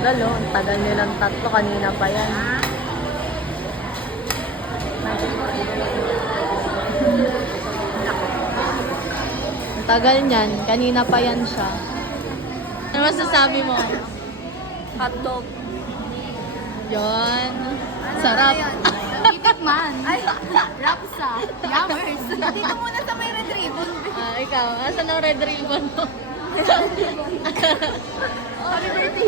tagal oh. Ang tagal nilang tatlo. Kanina pa yan. Ang tagal niyan. Kanina pa yan siya. Ano masasabi mo? Hotdog. Yon. Sarap. Man. Ay, Rapsa. Yummers. Dito muna sa may red ribbon. Ikaw. Asan ang red ribbon mo?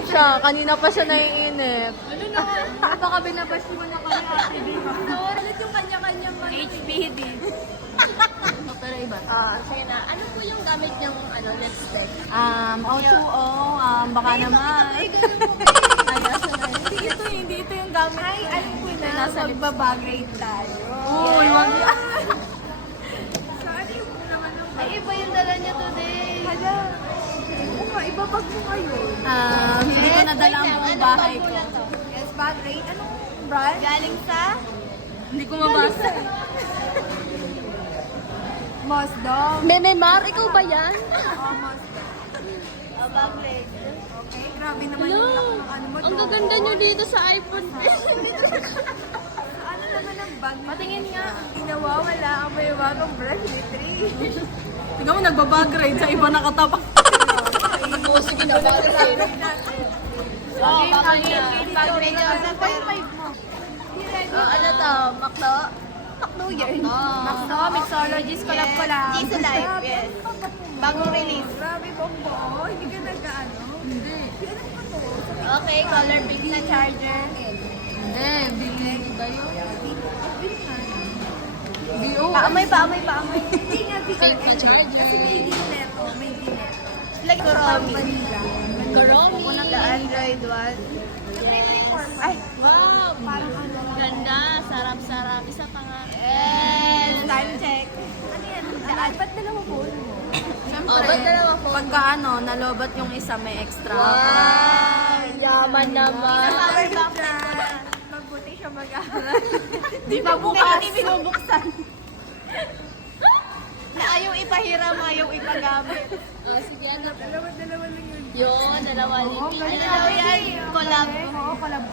Siya. Kanina pa siya naiinip. Ano na? Baka binabash mo na kami ate dito. Ulit yung kanya-kanyang HBD. Pero iba. Sige na. Ano po yung gamit niyang lipstick? O2O, baka naman. Ay, ganun po. Hindi ito yung gamit. Ay, alam ko na. Nasa magbabagrade tayo. Uy, wag yan. So, ano yung naman ng Ay, iba yung dala niya today. Hala. Oo nga, ibabag mo ngayon. Hindi ko nadala ang buong bahay ko. Yes, bagrade. Anong brand? Galing sa? Hindi ko mabasa. Mosdog. Meme Mar, ikaw ba yan? Oo, Mosdog. Bagrade. Okay, grabe naman Hello. yung ano mo. Ang gaganda niyo dito sa iPhone. Ano naman ang bag? Patingin nga. Inawawala ang may bagong brand ni Tree. Tingnan mo, nagbabag-ride sa iba nakatapak. Sige na, bag-ride. Bagrade ako sa 5 mo. Ano to? Makdo? Makdo yan. Makdo, Mixologist, collab. Jesus Life, yes. Bagong release. Grabe, bombo. Hindi ka nag-ano? Hindi. Ano ba to? Okay, color pink na charger. Hindi, bilig. Iba yun? BO. Paamay. Hindi nga, BO. Kasi may dineto. Like Kuromi. Manila. Kuromi. The Android one. Ay, Wow. parang ano. Ganda. Sarap-sarap. Isa pa nga. Yes! Time check. Ano yan? Ba't dalawa phone mo? Ba't dalawa phone? Pagka nalobat yung isa, may extra. Wow. Yaman naman. Power bank na. Magbuti siya mag-aaral. Di ba bukas? Hindi binubuksan. Na ayaw ipahiram, ayaw ipagamit. Sige, ano? Dalawa lang yun. Yun, dalawa lipi. Ano daw yan? Collab. Oo, collab.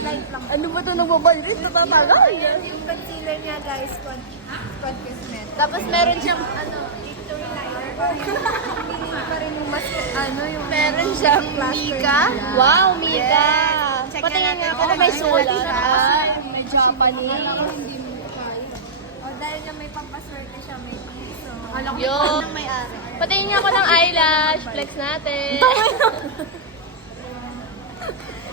Light lang. Ano ba ito nagbabalrit? Natatagal. Ayan, yung concealer niya guys, Quad Cosmetics. Tapos meron siyang, Victory liner. Hindi pa rin yung mas, yung... meron siyang Mika. Wow, Mika. Yes. Check Patingin na nga natin ako, kung may may sulat sulat siya. siya. May Japanese. Dahil niya may pampaswerte siya, may piso. Yun. may-ari. Patingin nga ako ng eyelash. Flex natin.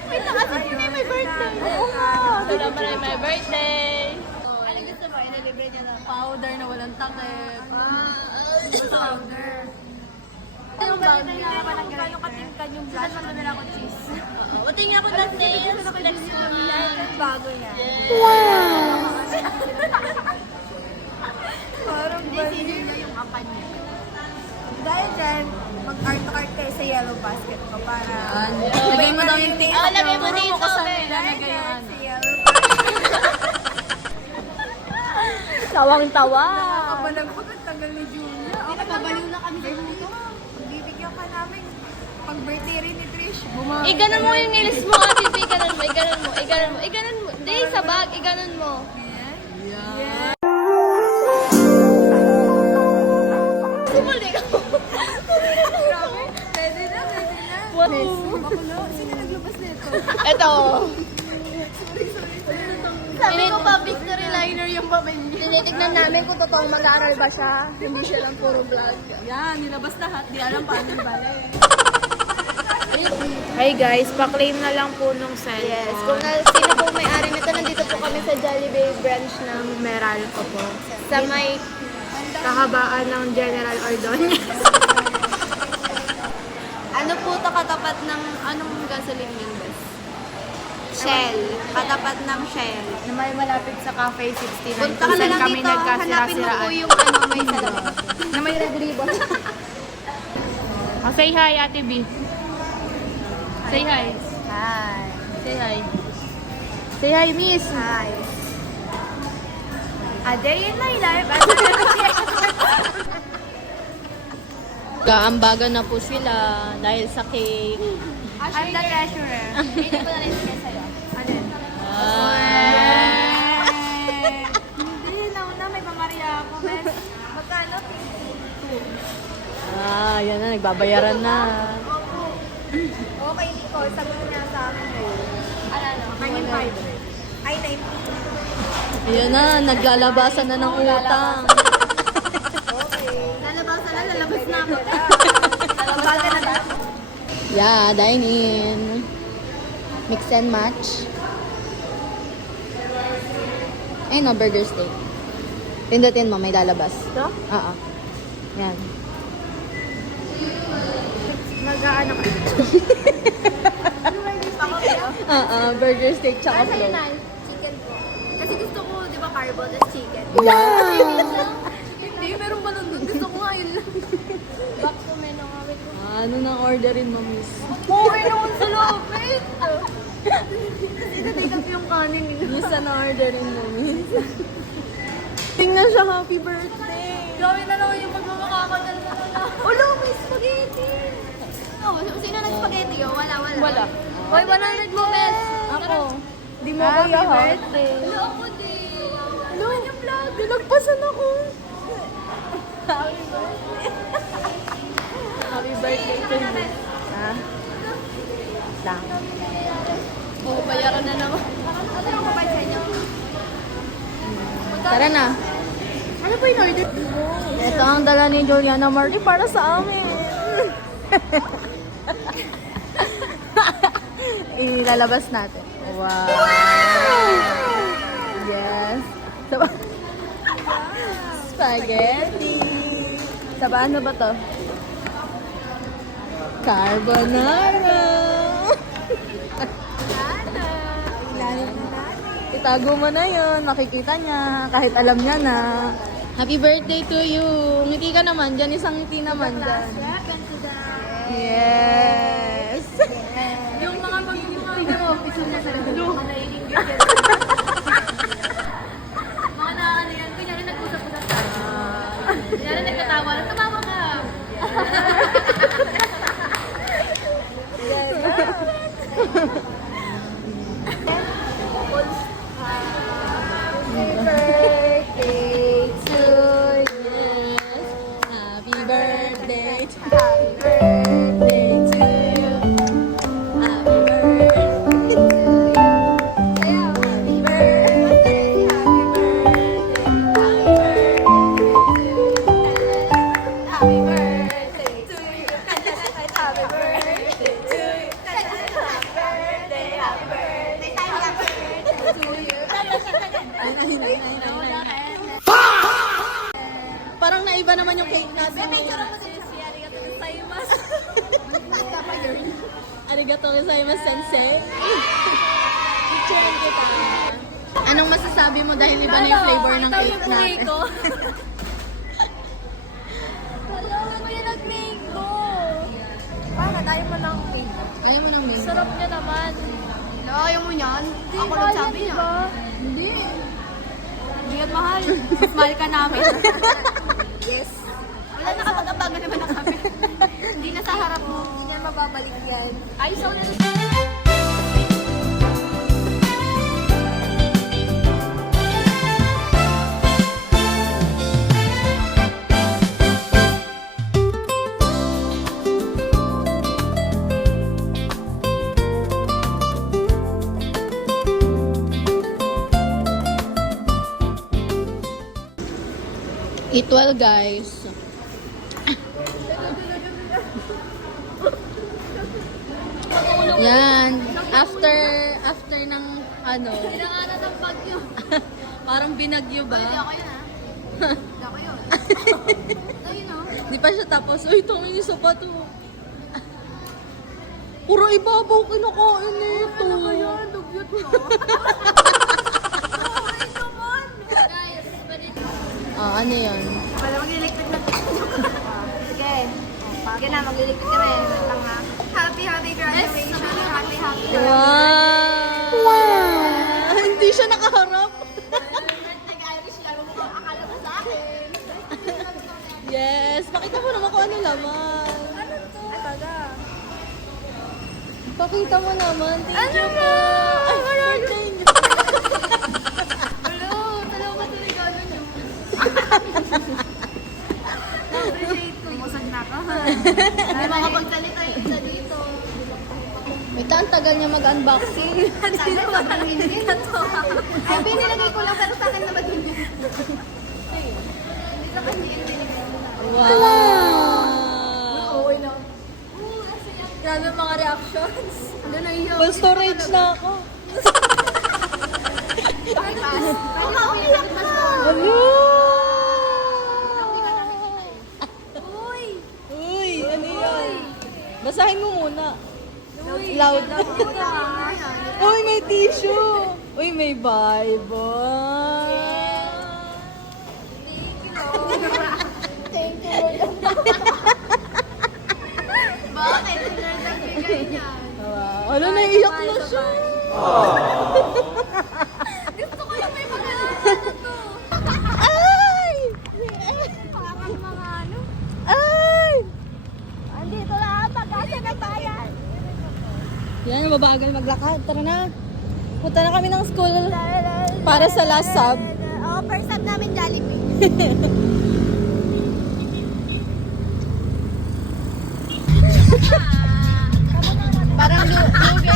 Wait lang, kasi hindi may birthday. Oo nga. Salamat na may birthday. Ano gusto mo? Inalibre niya na. Powder na walang takip. Powder. Ano ba? Kung gano'ng katingkan yung blush, ano na lang ako cheese. Patingin ako ng nails. Flex ko nga. Bago yan. Parang senior niya yung apan niya. Dahil dyan, mag-art-art kayo sa yellow basket ko para... Lagay mo daw yung TikTok. Lagay mo dito. Kung saan Dahil ilalagay yung dyan, ano. sa yellow basket. Tawang-tawa. Kabalag ko, ang tagal ni Julia. Ako nabaliw na kami sa dito. Bibigyan ka namin pag-birthday rin ni Trish. Iganon mo yung nails mo, Ate B. Iganon mo. Iganon mo. Hindi, sa bag. Iganon mo. Sumuli ka. Grabe. Pwede na. Wow. Makulo. Sino naglabas nito? Ito. Sabi ko pa, victory liner yung pamilya. Tinitignan namin kung totoong mag-aaral ba siya. Hindi siya lang puro vlog. Yan, nilabas lahat. Di alam paano ibalik. Hi guys, pa-claim na lang po nung cellphone. Yes, kung sino po may-ari nito, nandito po kami sa Jollibee branch ng Meralco po. Sa may kahabaan ng General Ordonez. Ano po ito katapat ng, anong gasoline yun, bes? Shell. Katapat ng Shell. Na may malapit sa Cafe 69. Punta ka na lang dito. Hanapin mo po yung may salamin. Na may red ribbon. Say hi, Ate B. Say hi. Hi. Say hi. Say hi, miss. Hi. A day in my life. Kaambagan na po sila dahil sa cake. I'm the treasurer. Hindi ko na rin sa'yo. Ano yun? Hindi, nauna may pamaria ako. Magkano? Yan na, nagbabayaran na. Okay, Nico. Sagot niya sa akin. Ano? Kanyang 5. Ay, 90. Ayan na, naglalabasan na ng utang. Lalabasan na, lalabas na ako. Lalabas na. Yeah, dine in. Mix and match. Ay no, burger steak. Pindutin mo, may lalabas. Ito? Oo. Yan. Mag-ano ka? Burger steak tsaka Sa'yo, flow. Nal. Chicken po. Kasi gusto ko, di ba, carbo, tas chicken. Wow! Hindi, meron pa nun. Gusto ko nga yun lang. Back to menu nga. Wait ko. Ano nang orderin mo, miss? Okay naman sa loob, eh. Kasi take up yung kanin. Miss, ano orderin mo, miss? Tingnan siya, happy birthday! Gawin na naman yung pagmamakakadal na lang. Ulo, may spaghetti. Oh, sino nag-spaghetti yun? Wala. Hoy, 100 mo, Bes. Ako. Di mo ko yahan. Hello, ako din. Hello, yung vlog. Nagpasan ako. Happy birthday. Happy birthday to you. Ha? Lang. Oh, bayaran na naman. Ano yung kapay sa inyo? Tara na. Ano po yung order? Ito ang dala ni Juliana Marty para sa amin. Ilalabas natin. Wow! Yes! Spaghetti! Saba, ano ba to? Carbonara! Itago mo na yun. Makikita niya. Kahit alam niya na. Happy birthday to you! Ngiti ka naman. Diyan isang ngiti naman dyan. Yes! Yung mga pag-ibig mo, piso na sa dulo. Mga naiinggit yan. Mga ano yan, kunyari nag-usap-usap tayo. Kunyari nagkatawa, tumawa ka. Birthday to you. Happy birthday to you. Happy birthday to you. Happy birthday to you. Happy birthday. Happy birthday. Happy birthday to you. Happy birthday to you. Happy birthday to you. Happy birthday. Happy birthday. Happy birthday to you. Parang naiba naman yung cake natin. Arigato gozaimasu, sensei. Picturean kita. Anong masasabi mo dahil iba na yung flavor ng cake natin? Hello, mo yung nag-mango. Para tayo mo ng mango. Ayaw mo ng mango? Sarap niya naman. No, ayaw mo niyan? Ako nagsabi niya. Hindi. Hindi yan mahal. Mas mahal ka namin. Yes. Wala nakapag-abagan naman na kami. Hindi na sa harap mo. Hindi yan mababalik yan. Ay, so na. Eat well, guys. Yan. After ng ano. Pinangalan ng bagyo. Parang binagyo ba? Hindi ako yun, ha? Hindi ako yun. So, you know. Di pa siya tapos. Uy, itong isa pa to. Puro ibabaw kinakain nito. Ano ba yan? Dugyot mo. Ay, naman. Guys, pwede ko. Ano yun? Wala magliligpit na. Sige. Sige na, magliligpit kami. Lang ha. Happy graduation. Happy. Wow! Hindi siya nakaharap. Nag-Irish lang mo. Akala mo sa akin. Yes. Pakita mo naman kung ano laman. Pakita mo naman. Thank you po. Ay, birthday niyo. Hello, talaga tuloy ka nyo. Appreciate ko. Musag na ka ha. Hindi makapagsalita yung isa dito. Wait, ang tagal niya mag-unboxing. Hindi na matangin din. Ay, pinilagay ko lang pero sa akin naman yun. Hindi sa kanya yung binigay. Wow! Okay na. Grabe ang mga reactions. Ano na iyo? Full storage na ako. Pakitas. Ay, maumiyak na. Hello! Uy! Uy, ano yan? Basahin mo muna. Loud. Uy, may tissue. Uy, may Bible. Thank you, Lord. Bakit? Si Lord ang bigay niyan. Ano, naiiyak na siya. Gusto ko yung may mag-aaral to. Ay! Parang mga ano. Ay! Andito lang, pag-asa ng bayan. Yan, mabagal maglakad. Tara na. Punta na kami ng school para sa last sub. Oo, first sub namin Jollibee. Parang lugi.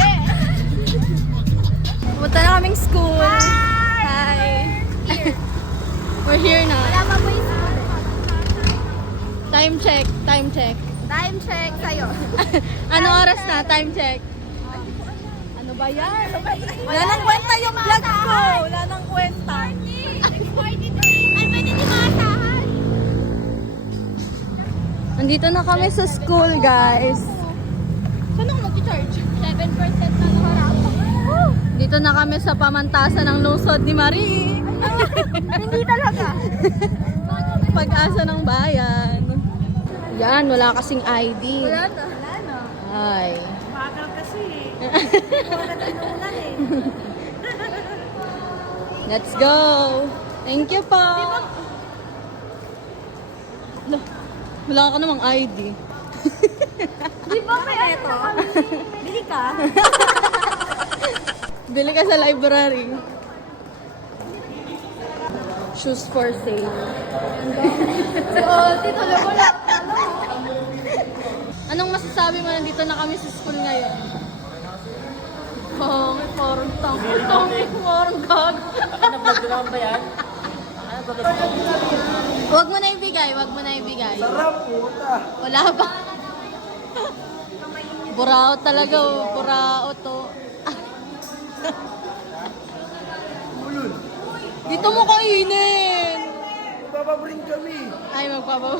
Punta na kaming school. Hi! We're here na. Wala pa po yung Time check. Time check. time check sa'yo. Ano oras na? Time check. Ano ba yan? Wala nang kwenta yung vlog ko. Wala nang kwenta. 6:43. Ay, pwede di maasahan. Nandito na kami sa school, guys. Saan ako mag-charge? 7% na nakarap. Dito na kami sa pamantasan ng lungsod ni Marie. Hindi talaga. Pag-asa ng bayan. Yan, wala kasing ID. Wala na. Ay. Bagal kasi eh. Wala na inuulan eh. Let's go. Thank you po. Wala ka namang ID. Di ba kaya ito? Bili ka. Bili ka sa library. Shoes for sale. Dito lang wala. Anong masasabi mo nandito na kami sa school ngayon? Oh, may parang tangkol. May parang gag. Nag-vlog ba yan? Huwag mo na ibigay, huwag mo na ibigay. Sarap, puta. Wala pa. Burao talaga, oh. Burao to. Ulul. Dito mo kainin. Bababring kami. Ay, magpapaw.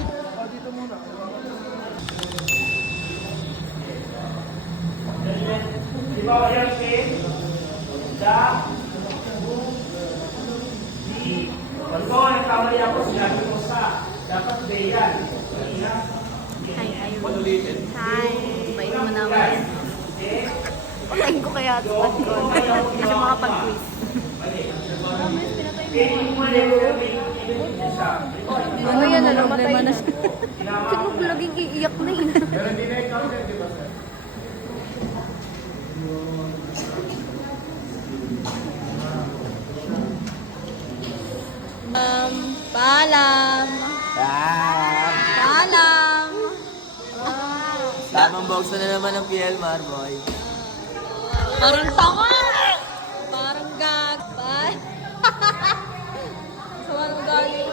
Dito muna. Di ba yan, Ken? Da. Di. Pag ko, nagkamali ako, sinabi ko sa. Dapat day yan. Hi. Bait mo naman. Pakain ko kaya ito. Hindi siya makapag-quiz. Ano yan, problema na siya. Sino ko laging iiyak na yun? Paalam. Paalam. Tamang box na naman ng PL Marboy. Parang tanga. Parang gag. Sawa ng galing.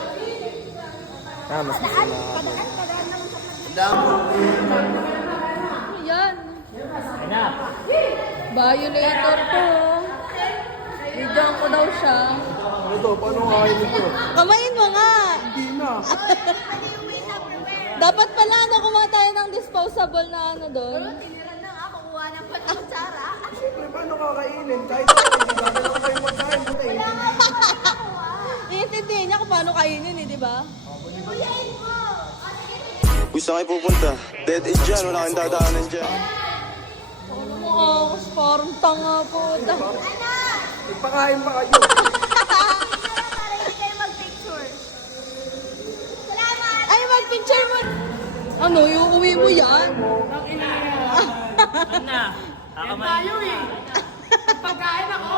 Mas masama ako. Damo. Ano yan? Violator to. Bigyan ko daw siya. Ito, paano kain ito? Kamayin mo nga. Hindi na. Dapat pala kumain tayo ng disposable na ano doon. Tinira na nga, kukuha ng patutsara. Siyempre, paano kakainin? Kahit ako, hindi gagawin ko kayo magkain. Buti, Iintindihin niya kung paano kainin eh, di ba? Gusto kayo pupunta? Dead is dyan, wala kang dadaanan dyan. Ano mo ako, parang tanga po. Nagpakain pa kayo. Para hindi kayo mag-picture. Salamat! Ay, mag-picture mo. Ano, yung uwi mo yan? Tayo eh. Pagkain ako.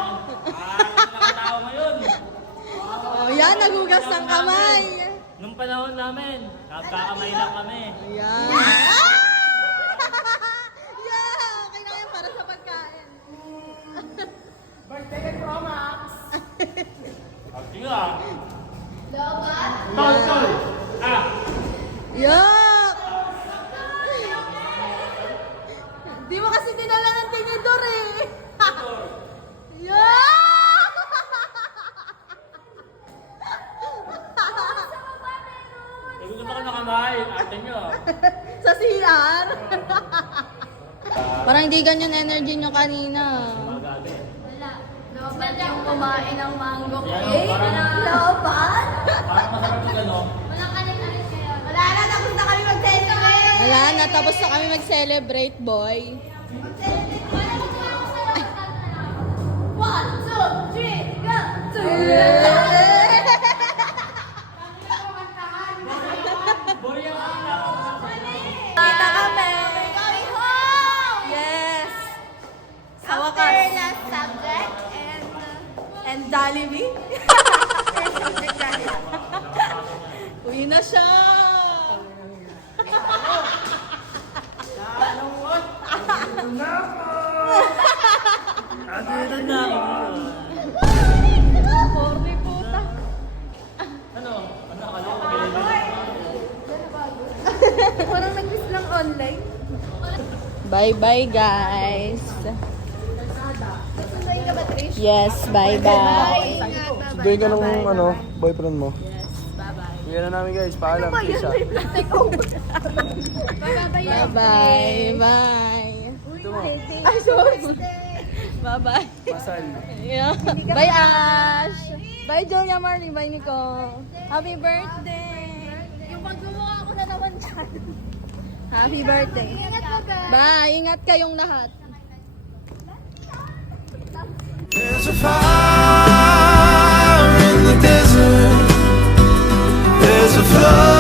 Nakatao ngayon. Oh, yan, nagugas ng kamay. Nung panahon namin, kakamay lang kami. Ayan. Yeah, okay na yan para sa pagkain. Birthday kay Promax. Sige ah. Tol. Yuck! Di mo kasi dinala ng tinidor eh. Yuck! Gusto ko na kamay. Ate nyo. Sa CR. Parang hindi ganyan energy nyo kanina. Magabi. Lobat yung kumain ng mango Yan, cake. parang- Lobat? Parang masarap yung gano'n. Walang kalit-kalit kayo. Wala na, tapos na kami mag-celebrate. Wala na, tapos na kami mag-celebrate, boy. One, two, three, go! Kita kami. Going home! Yes. Sa After wakas. last subject And Jollibee. Uwi na siya. Ate na ako. Corny puta. Ano? Ano akala ko pinili? Parang nag-miss lang online. Bye-bye, guys. Sunduin ka ba, Trish? Yes, bye-bye. Sunduin ka ng ano, boyfriend mo. Yes, bye-bye. Uwi na namin guys, paalam. Peace out. Bye-bye. Bye-bye. Bye. Ito mo, Ay, sorry. Bye-bye. masal. Yeah. Bye, Ash. Bye, Julia Marley. Bye, Nico. Happy birthday. Yung pagmumukha ko na naman dyan. Happy birthday. Ingat po, guys. Bye. Ingat kayong lahat. There's a fire in the desert. There's a flood.